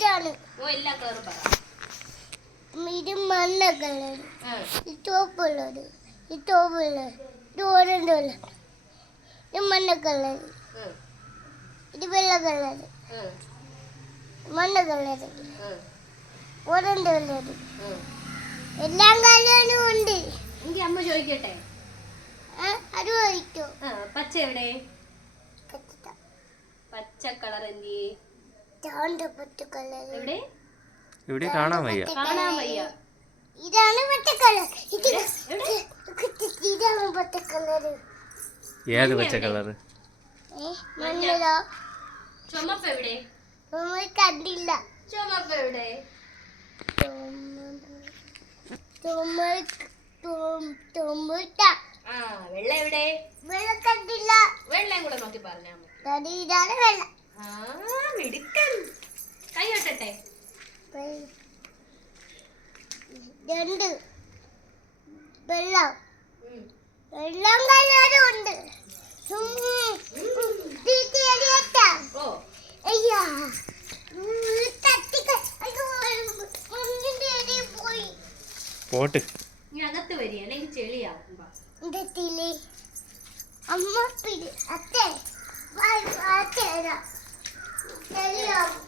ഇതാണ്. ഓ എല്ലാ കളറും പറ. ഇത് മഞ്ഞ കളർ, ഇത് ചുവപ്പുള്ളത്, ഇത് ചുവപ്പുള്ളത്, ഇത് ഓറഞ്ച് കളർ, ഇത് മഞ്ഞ കളർ, ഇത് വെള്ള കളർ, മഞ്ഞ കളർ, ഓറഞ്ച് കളർ, എല്ലാം കളറും ഉണ്ട്. എങ്കിൽ അമ്മ ചോദിക്കട്ടെ, അത് ചോദിക്കോ? പച്ച എവിടെ? പച്ച കളർ എന്തിയെ? പച്ച കളർ എവിടെ? ഇവിടെ കാണാൻ വയ്യ. കാണാൻ വയ്യ. ഇതാണ് പച്ച കളർ. ഇതാണ് പച്ച കളർ. ഏത് പച്ച കളറ്? മഞ്ഞളോ? ചുമപ്പ് എവിടെ? നമ്മൾ കണ്ടില്ല. ചുമപ്പ് എവിടെ? വെള്ള എവിടെ? വെള്ളം കണ്ടില്ല. വെള്ളം കൂടെ നോക്കി പറഞ്ഞാ മതി. ഇതാണ് വെള്ളം. മിടുക്കൻ. കൈ കെട്ടട്ടെ. രണ്ട് വെള്ളം, വെള്ളം കളറും ഉണ്ട്. അയ്യാ പോട്ട് ഇനി അകത്ത് വരിക, അല്ലെങ്കിൽ ചെളിയാവും. അമ്മ അത്തേ ചെളിയാവും.